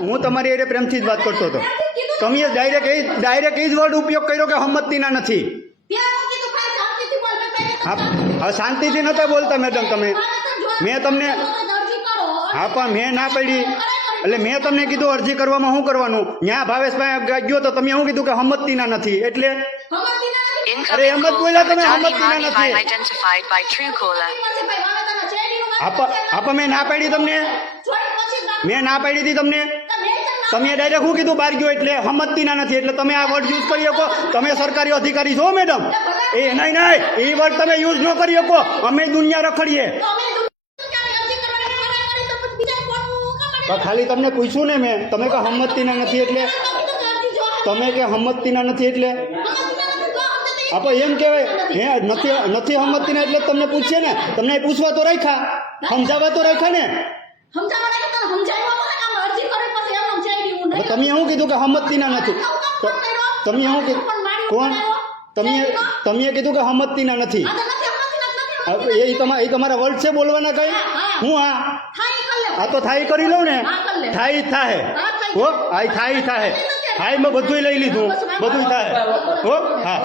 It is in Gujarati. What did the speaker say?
હું તમારી હારે પ્રેમથી જ વાત કરતો હતો. તમે ડાયરેક્ટ એ જ વર્ડ ઉપયોગ કર્યો કે હમતતીના નથી. હા, શાંતિથી નતા બોલતા મેડમ તમે. મેં તમને હા પણ મેં ના પડી એટલે મેં તમને કીધું અરજી કરવામાં શું કરવાનું. ત્યાં ભાવેશભાઈ ગયો તો તમે શું કીધું કે હમતતીના નથી એટલે અરે એમ જ બોલ્યા તમે હમતતીના નથી. આપા મેં ના પાડી તમને. મેં ના પાડી હતી તમને. તમે ડાયરેક્ટ શું કીધું બહાર ગયો એટલે હમતતીના નથી એટલે તમે આ વર્ડ યુઝ કરી શકો. તમે સરકારી અધિકારી છો મેડમ. એ નહીં એ વર્ડ તમે યુઝ ન કરી શકો. અમે દુનિયા રખડીએ. ખાલી તમને પૂછ્યું ને મેં તમે કે હમતતીના નથી એટલે તમે કે હમતતીના નથી એટલે આપણે એમ કહેવાય હે નથી હમતતીના એટલે તમને પૂછીએ ને. તમને પૂછવા તો રાખ્યા, સમજાવવા તો રાખ્યા ને. તમે શું કીધું કે હમતતીના નથી. તમે શું કીધું કોણ તમે કીધું કે હમતતીના નથી. એ તમારા વર્ડ છે બોલવાના કઈ. હું આ તો થાય કરી લઉં ને. થાય થાય હો થાય થાય મેં બધું લઈ લીધું બધું થાય હો. હા.